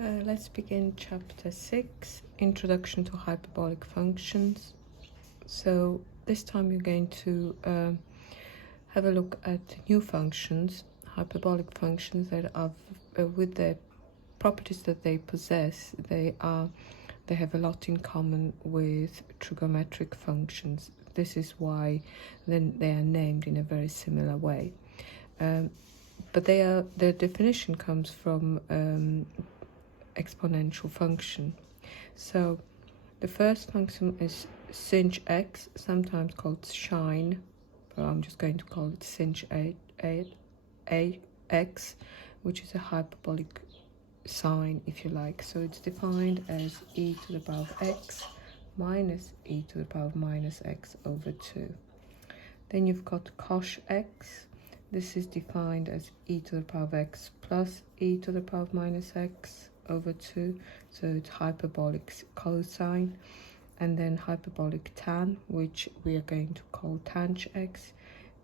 Let's begin chapter 6, Introduction to Hyperbolic Functions. So this time you're going to have a look at new functions, hyperbolic functions that are with the properties that they possess. They have a lot in common with trigonometric functions. This is why then they are named in a very similar way. But their definition comes from exponential function. So the first function is sinh x, sometimes called sine, but I'm just going to call it sinh x, which is a hyperbolic sign, if you like. So it's defined as e to the power of x minus e to the power of minus x over 2. Then you've got cos x. This is defined as e to the power of x plus e to the power of minus x over 2, so it's hyperbolic cosine. And then hyperbolic tan, which we are going to call tanh x,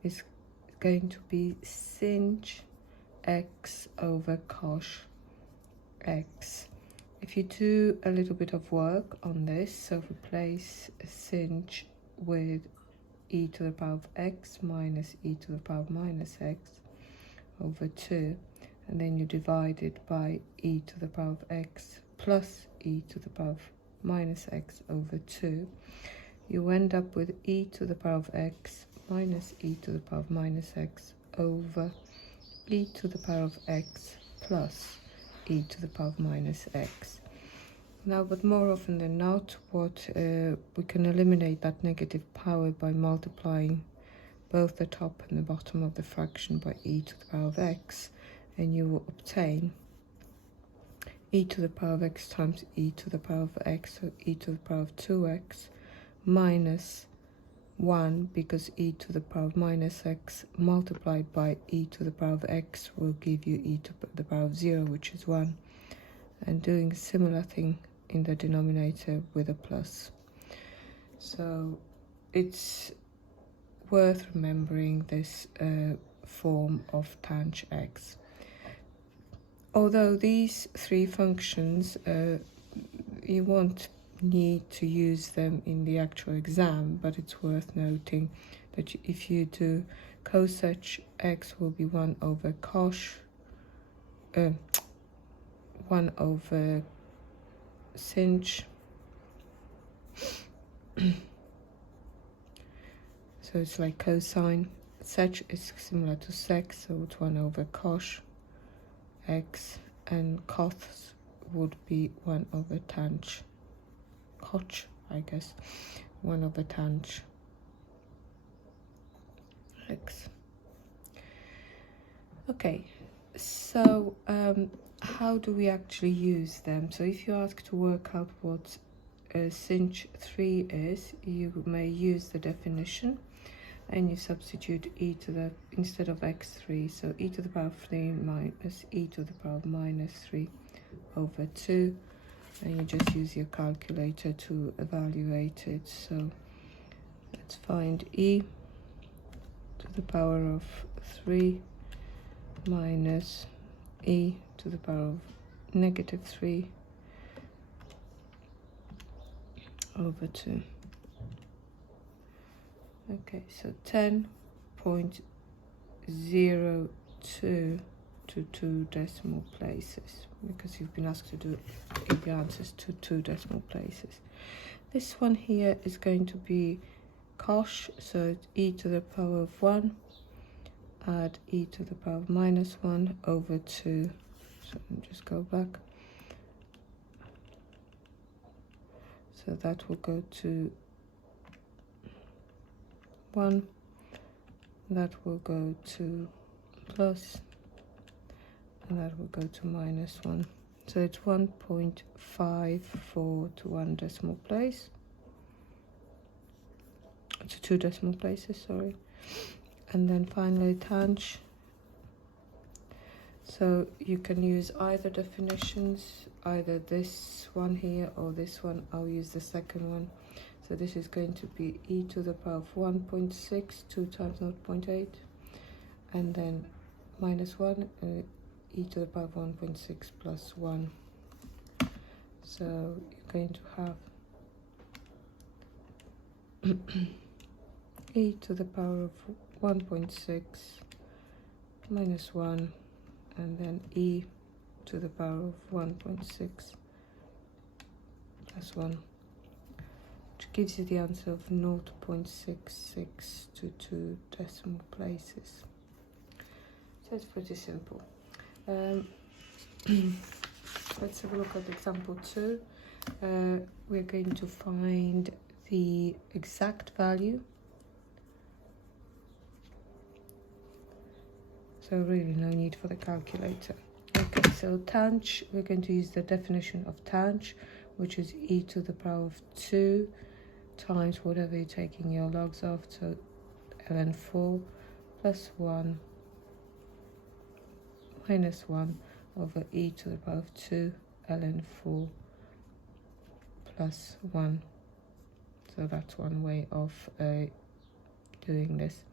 is going to be sinh x over cos x. If you do a little bit of work on this, so replace sinh with e to the power of x minus e to the power of minus x over 2, and then you divide it by e to the power of x plus e to the power of minus x over 2, you end up with e to the power of x minus e to the power of minus x over e to the power of x plus e to the power of minus x. Now, but more often than not, we can eliminate that negative power by multiplying both the top and the bottom of the fraction by e to the power of x, and you will obtain e to the power of x times e to the power of x, so e to the power of 2x minus 1, because e to the power of minus x multiplied by e to the power of x will give you e to the power of 0, which is 1, and doing a similar thing in the denominator with a plus. So it's worth remembering this form of tanh x. Although these three functions, you won't need to use them in the actual exam, but it's worth noting that if you do, cosec x will be 1 over cos, 1 over sinh, so it's like cosine. Sec is similar to sec, so it's 1 over cos x, and cos would be 1 over tanh, coch, I guess, 1 over tanh x. Okay, so how do we actually use them? So if you ask to work out what sinh 3 is, you may use the definition and you substitute e to the, instead of x3, so e to the power of 3 minus e to the power of minus 3 over 2, and you just use your calculator to evaluate it. So let's find e to the power of 3 minus e to the power of negative 3 over 2. Okay, so 10.02 to 2 decimal places, because you've been asked to give the answers to 2 decimal places. This one here is going to be cos, so it's e to the power of 1 add e to the power of minus 1 over 2. So just go back. So that will go to 1, that will go to plus, and that will go to minus 1. So it's 1.54 to 1 decimal place, to 2 decimal places, sorry. And then finally tanh. So you can use either definitions, either this one here or this one. I'll use the second one. So this is going to be e to the power of 1.6, 2 times 0.8, and then minus 1, and e to the power of 1.6 plus 1. So you're going to have e to the power of 1.6 minus 1, and then e to the power of 1.6 plus 1, which gives you the answer of 0.6622 decimal places. So it's pretty simple. Let's have a look at example 2. We're going to find the exact value. So really no need for the calculator. Okay, so tanh, we're going to use the definition of tanh, which is e to the power of 2 times whatever you're taking your logs of, so ln 4 plus 1 minus 1 over e to the power of 2 ln 4 plus 1. So that's one way of doing this.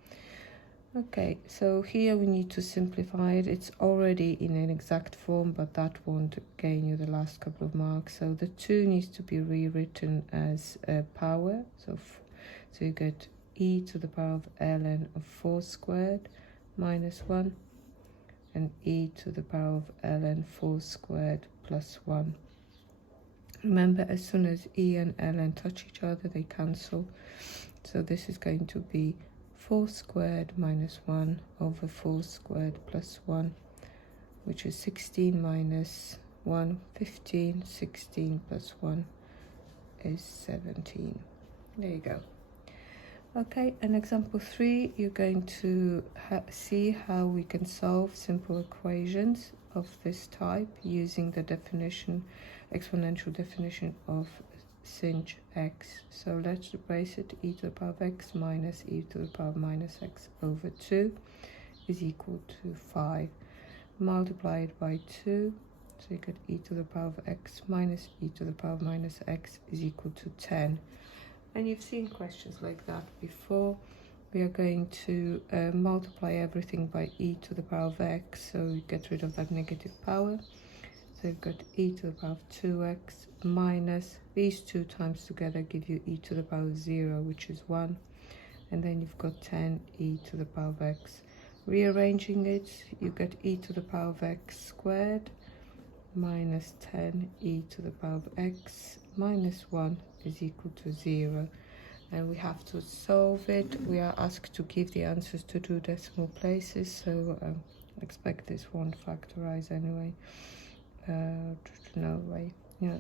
Okay, so here we need to simplify it. It's already in an exact form, but that won't gain you the last couple of marks. So the 2 needs to be rewritten as a power. So you get e to the power of ln of 4 squared minus 1, and e to the power of ln 4 squared plus 1. Remember, as soon as e and ln touch each other, they cancel. So this is going to be 4 squared minus 1 over 4 squared plus 1, which is 16 minus 1, 15, 16 plus 1 is 17. There you go. Okay, and example 3, you're going to see how we can solve simple equations of this type using the definition, exponential definition of sinh x. So let's replace it. E to the power of x minus e to the power of minus x over 2 is equal to 5. Multiply it by 2, so you get e to the power of x minus e to the power of minus x is equal to 10. And you've seen questions like that before. We are going to multiply everything by e to the power of x, so we get rid of that negative power. So you've got e to the power of 2x minus, these two times together give you e to the power of 0, which is 1. And then you've got 10 e to the power of x. Rearranging it, you get e to the power of x squared minus 10 e to the power of x minus 1 is equal to 0. And we have to solve it. We are asked to give the answers to 2 decimal places, so expect this won't factorize anyway. No way. Yeah.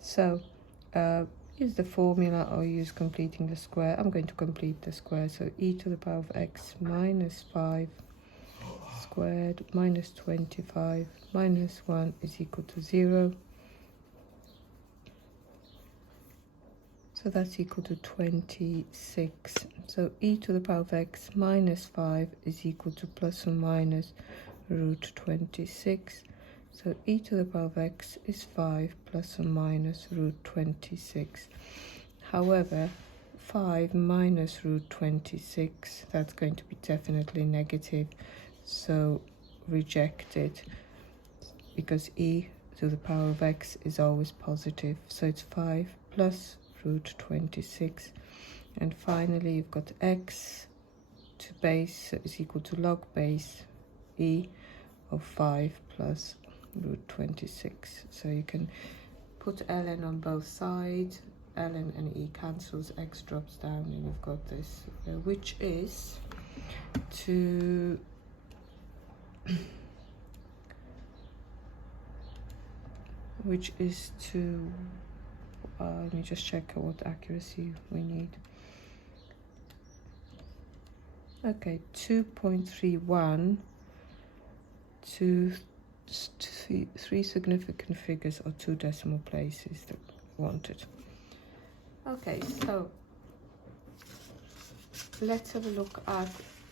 So use the formula or use completing the square. I'm going to complete the square. So e to the power of x minus 5 squared minus 25 minus 1 is equal to 0. So that's equal to 26. So e to the power of x minus 5 is equal to plus or minus root 26. So e to the power of x is 5 plus or minus root 26. However, 5 minus root 26, that's going to be definitely negative. So reject it, because e to the power of x is always positive. So it's 5 plus root 26. And finally, you've got x to base is equal to log base e of 5 plus root 26. So you can put ln on both sides, ln and e cancels, x drops down, and you've got this, which is to let me just check what accuracy we need. Okay, 2.31 to 3 significant figures or 2 decimal places that wanted. Okay, so let's have a look at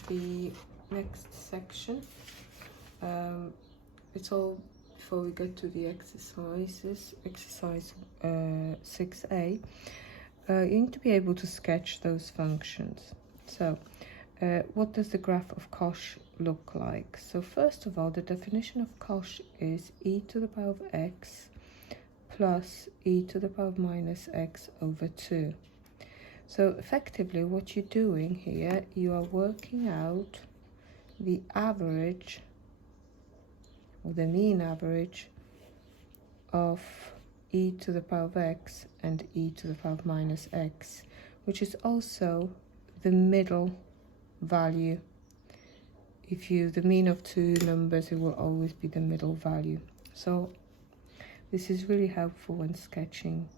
the next section. It's all before we get to the exercises. Exercise 6a. You need to be able to sketch those functions. So what does the graph of cosh look like? So first of all, the definition of cosh is e to the power of x plus e to the power of minus x over 2. So effectively what you're doing here, you are working out the average, or the mean average, of e to the power of x and e to the power of minus x, which is also the middle value. If you the mean of two numbers, it will always be the middle value. So this is really helpful when sketching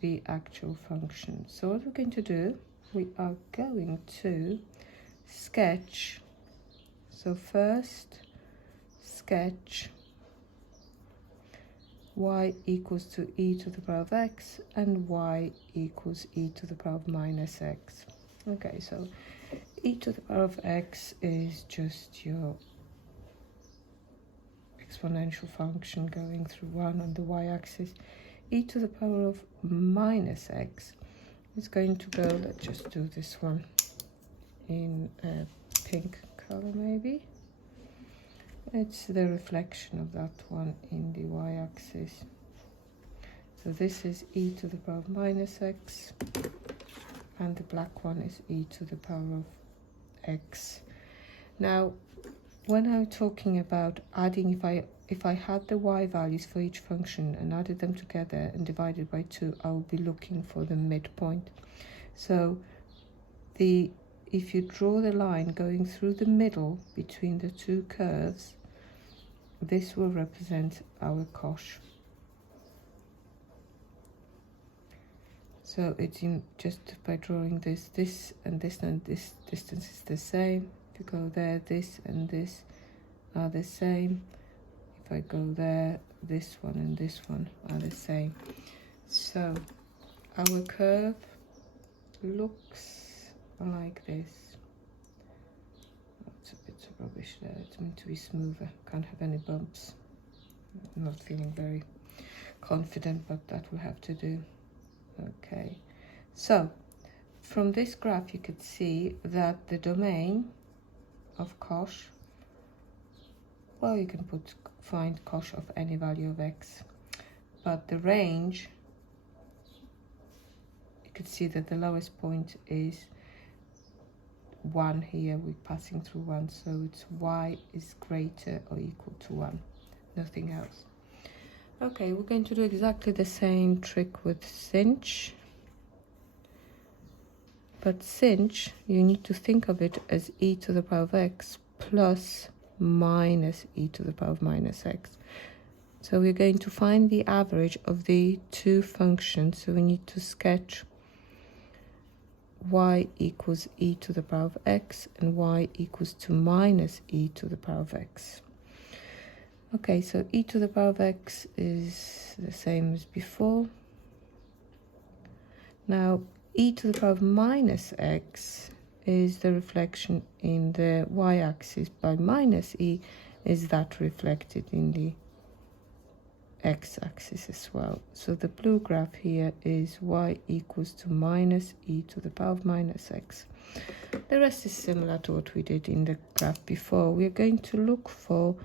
the actual function. So what we're going to do, we are going to sketch. So first sketch y equals to e to the power of x and y equals e to the power of minus x. Okay, so e to the power of x is just your exponential function going through 1 on the y-axis. E to the power of minus x is going to go, let's just do this one in a pink color maybe. It's the reflection of that one in the y-axis. So this is e to the power of minus x, and the black one is e to the power of x. Now, when I'm talking about adding, if I had the y values for each function and added them together and divided by 2, I will be looking for the midpoint. So if you draw the line going through the middle between the two curves, this will represent our cosh. So it's just by drawing this and this distance is the same. If you go there, this and this are the same. If I go there, this one and this one are the same. So our curve looks like this. It's a bit of rubbish there. It's meant to be smoother. Can't have any bumps. I'm not feeling very confident, but that will have to do. Okay, so from this graph you could see that the domain of cosh, well, you can find cosh of any value of x, but the range, you could see that the lowest point is 1 here. We're passing through 1, so it's y is greater or equal to 1, nothing else. Okay, we're going to do exactly the same trick with sinh, but sinh, you need to think of it as e to the power of x plus minus e to the power of minus x. So we're going to find the average of the two functions, so we need to sketch y equals e to the power of x and y equals to minus e to the power of x. Okay, so e to the power of x is the same as before. Now, e to the power of minus x is the reflection in the y-axis by minus e is that reflected in the x-axis as well. So the blue graph here is y equals to minus e to the power of minus x. The rest is similar to what we did in the graph before. We're going to look for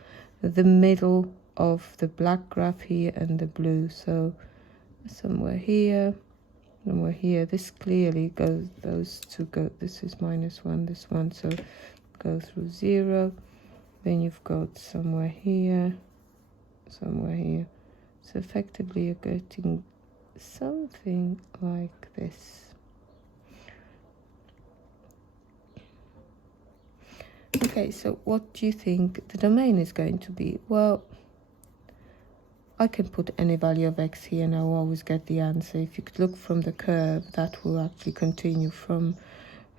the middle of the black graph here and the blue. So somewhere here, somewhere here. This clearly goes, those two go, this is -1, this one, so go through 0. Then you've got somewhere here, somewhere here. So effectively you're getting something like this. Okay, so what do you think the domain is going to be? Well, I can put any value of x here and I'll always get the answer. If you could look from the curve, that will actually continue from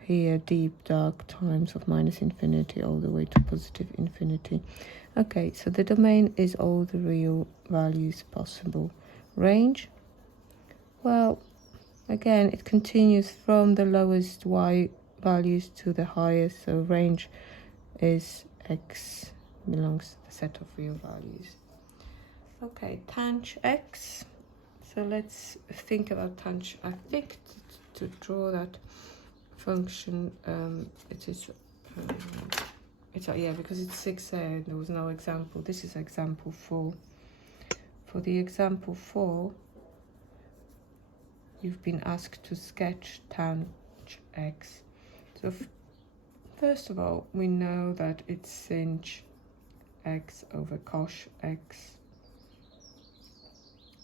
here, deep dark times of -infinity all the way to +infinity. Okay, so the domain is all the real values possible. Range, well, again, it continues from the lowest y values to the highest, so range is x belongs to the set of real values. Okay, tanh x. So let's think about tanh. I think to draw that function, it's yeah, because it's 6a and there was no example. This is example 4. For the example 4, you've been asked to sketch tangent x. So first of all, we know that it's sinh x over cos x,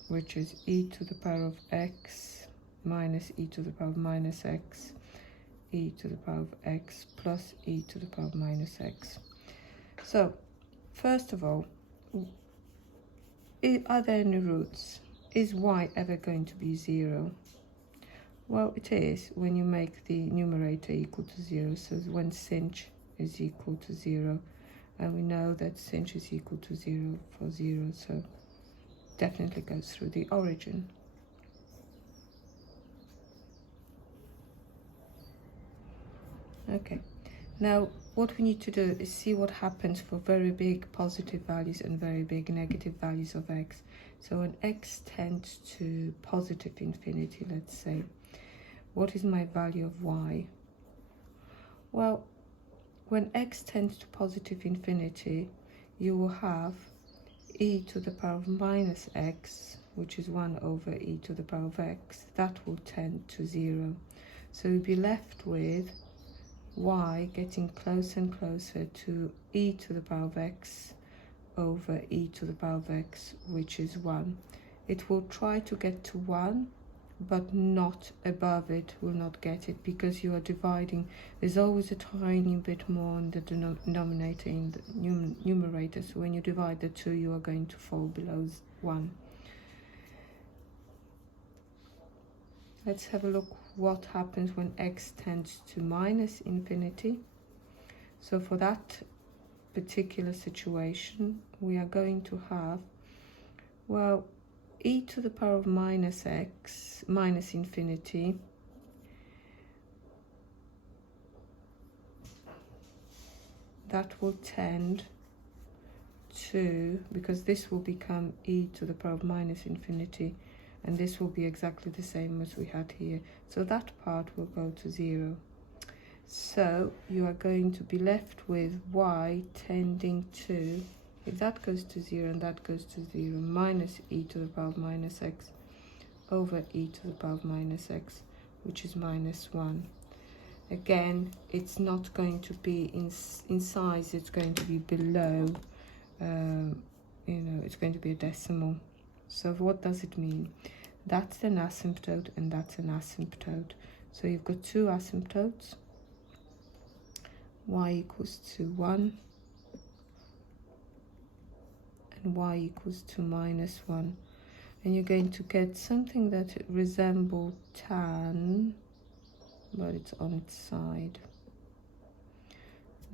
which is e to the power of x minus e to the power of minus x, e to the power of x plus e to the power of minus x. So, first of all, are there any roots? Is y ever going to be 0? Well, it is when you make the numerator equal to 0, so when sinh is equal to 0, and we know that sinh is equal to 0 for 0, so definitely goes through the origin. Okay, now what we need to do is see what happens for very big positive values and very big negative values of x. So when x tends to positive infinity, let's say, what is my value of y? Well, when x tends to positive infinity, you will have e to the power of minus x, which is 1 over e to the power of x. That will tend to 0. So you'll be left with y getting closer and closer to e to the power of x over e to the power of x, which is 1. It will try to get to 1, but not above it, will not get it, because you are dividing. There's always a tiny bit more in the denominator in the numerator, so when you divide the two, you are going to fall below 1. Let's have a look what happens when x tends to minus infinity. So for that particular situation, we are going to have, well, e to the power of minus x minus infinity that will tend to, because this will become e to the power of minus infinity, and this will be exactly the same as we had here, so that part will go to 0. So you are going to be left with y tending to, if that goes to 0 and that goes to 0, minus e to the power of minus x over e to the power of minus x, which is minus 1. Again, it's not going to be in size, it's going to be below, it's going to be a decimal. So what does it mean? That's an asymptote and that's an asymptote. So you've got two asymptotes, y equals to 1 and y equals to minus 1. And you're going to get something that resembles tan, but it's on its side.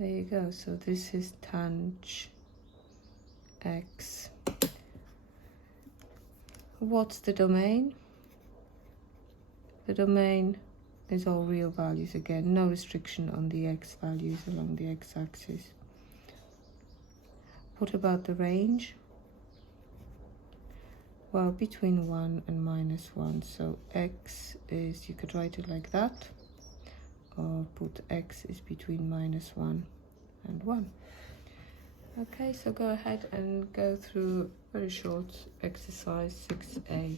There you go. So this is tang x. What's the domain? The domain is all real values again, no restriction on the x values along the x-axis. What about the range? Well, between 1 and minus 1, so x is, you could write it like that, or put x is between minus 1 and 1. Okay, so go ahead and go through very short exercise 6a.